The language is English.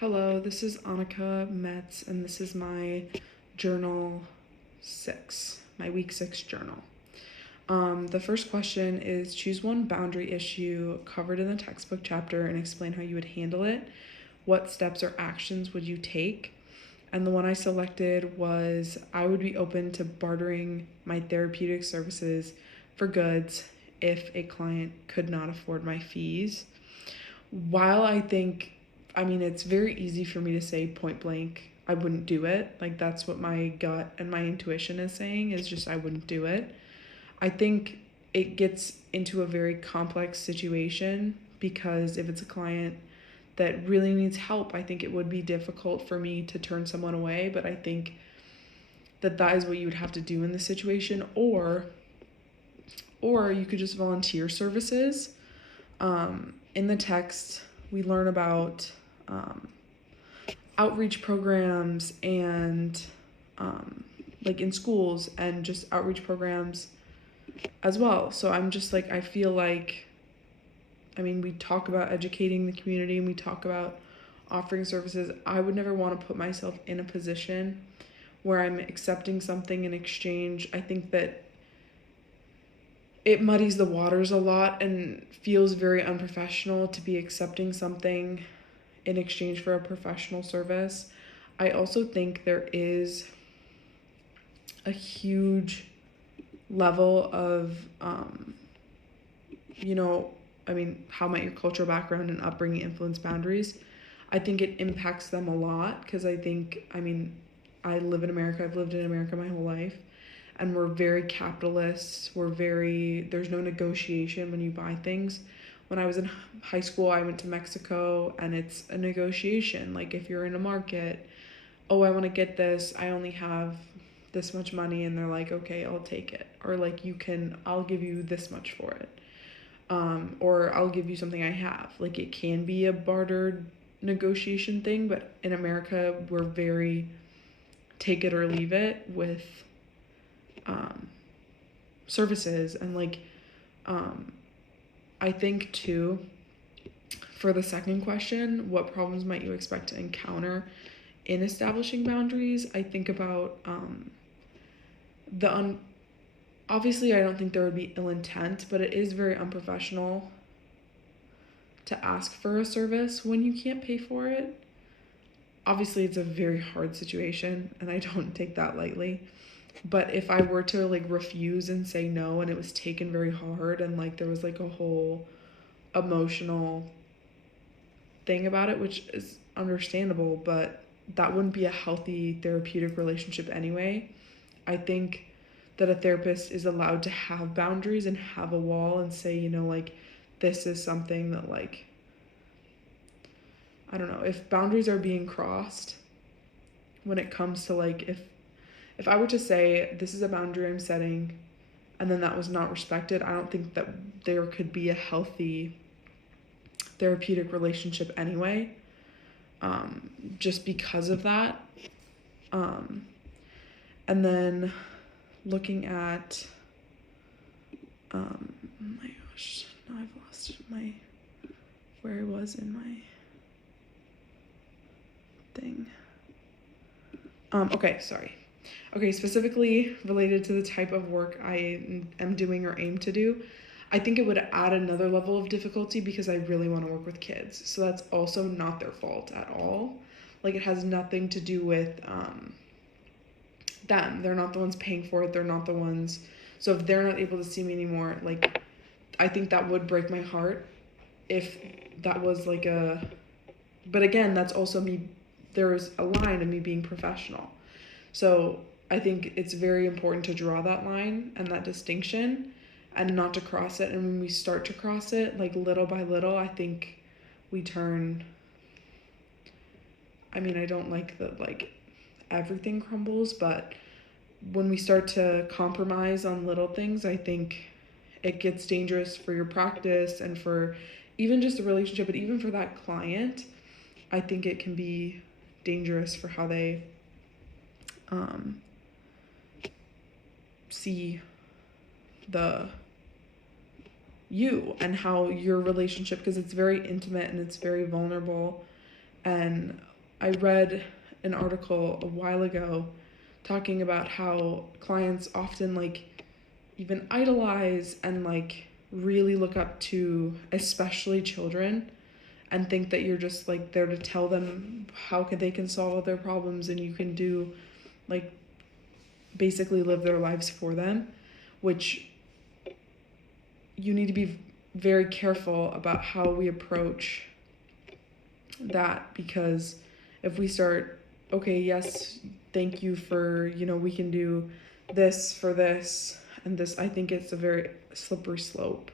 Hello, this is Annika Metz, and this is my journal 6, my week 6 journal. The first question is choose one boundary issue covered in the textbook chapter and explain how you would handle it. What steps or actions would you take? And the one I selected was I would be open to bartering my therapeutic services for goods if a client could not afford my fees. While it's very easy for me to say point blank, I wouldn't do it. Like, that's what my gut and my intuition is saying, is just I wouldn't do it. I think it gets into a very complex situation because if it's a client that really needs help, I think it would be difficult for me to turn someone away. But I think that is what you would have to do in this situation, or you could just volunteer services. In the text, we learn about outreach programs and like in schools and just outreach programs as well. So I'm just like, I feel like, we talk about educating the community and we talk about offering services. I would never want to put myself in a position where I'm accepting something in exchange. I think that it muddies the waters a lot and feels very unprofessional to be accepting something in exchange for a professional service. I also think there is a huge level of, how might your cultural background and upbringing influence boundaries? I think it impacts them a lot because I live in America. I've lived in America my whole life. And we're very capitalist. There's no negotiation when you buy things. When I was in high school, I went to Mexico and it's a negotiation. Like, if you're in a market, oh, I want to get this, I only have this much money, and they're like, okay, I'll take it. Or like, I'll give you this much for it. Or I'll give you something I have. Like, it can be a bartered negotiation thing, but in America, we're very take it or leave it with services. And I think too, for the second question, what problems might you expect to encounter in establishing boundaries? I think about obviously I don't think there would be ill intent, but it is very unprofessional to ask for a service when you can't pay for it. Obviously it's a very hard situation and I don't take that lightly. But if I were to refuse and say no and it was taken very hard and there was a whole emotional thing about it, which is understandable, but that wouldn't be a healthy therapeutic relationship anyway. I think that a therapist is allowed to have boundaries and have a wall and say, this is something that I don't know, if boundaries are being crossed when it comes to if I were to say this is a boundary I'm setting and then that was not respected, I don't think that there could be a healthy therapeutic relationship anyway, just because of that. And then looking at, oh my gosh, now I've lost where I was in my thing. Okay, specifically related to the type of work I am doing or aim to do, I think it would add another level of difficulty because I really want to work with kids. So that's also not their fault at all. It has nothing to do with them. They're not the ones paying for it. They're not the ones. So if they're not able to see me anymore, I think that would break my heart if that was but again, that's also me. There's a line of me being professional. So I think it's very important to draw that line and that distinction and not to cross it. And when we start to cross it, little by little, I think we turn, I don't like that, everything crumbles, but when we start to compromise on little things, I think it gets dangerous for your practice and for even just the relationship, but even for that client, I think it can be dangerous for how they see you and how your relationship, because it's very intimate and it's very vulnerable, and I read an article a while ago talking about how clients often like even idolize and like really look up to especially children and think that you're just like there to tell them how they can solve their problems and you can do like basically live their lives for them, which you need to be very careful about how we approach that, because if we start, okay, yes, thank you for, we can do this for this and this, I think it's a very slippery slope.